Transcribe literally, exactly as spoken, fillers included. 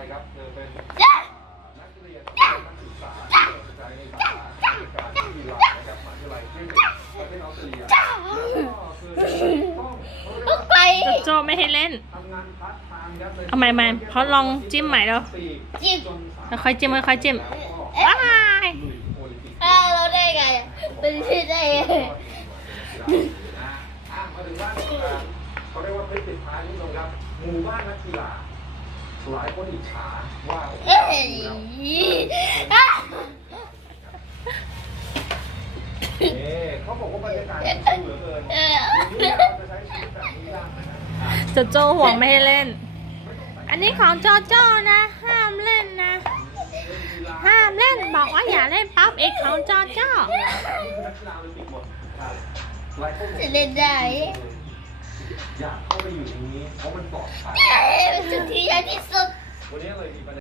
ครับเธอเป็นนักเรียนนักศึกษาที่สนใจในสาขาการกีฬานะครับมหาวิทยาลัยที่ประเทศออสเตรเลียแล้วก็คือต้องไปโจไม่ให้เล่นทำงานพาร์ทไทม์ครับเอาใหม่ใหม่เขาลองจิ้มใหม่แล้วจิ้มค่อยๆจิ้มค่อยๆจิ้มว้ายอ้าวเราได้ไงเป็นที่ได้ไงมาถึงบ้านเขาเรียกว่าพฤติท้ายนี่ตรงครับหมู่บ้านนักกีฬาหลายคนอิจฉาว่าเอ้ยอ่ะเอ๊เขาบอกว่าบรรยากาศชิลเหลือเกินเออวันนี้เราจะใช้ชีวิตแบบนี้ได้นะครับโจโจห่วงไม่ให้เล่น อันนี้ของโจโจนะ ห้ามเล่นนะ ห้ามเล่นบอกว่าอย่าเล่นปั๊บเอกของโจโจนี่คือนักกีฬาโอลิมปิกหมดหลายคนจะเล่นได้อยากเข้าไปอยู่ตรงนี้เพราะมันปลอดภัยเป็นจุดที่ยากที่สุดวันนี้เลยมี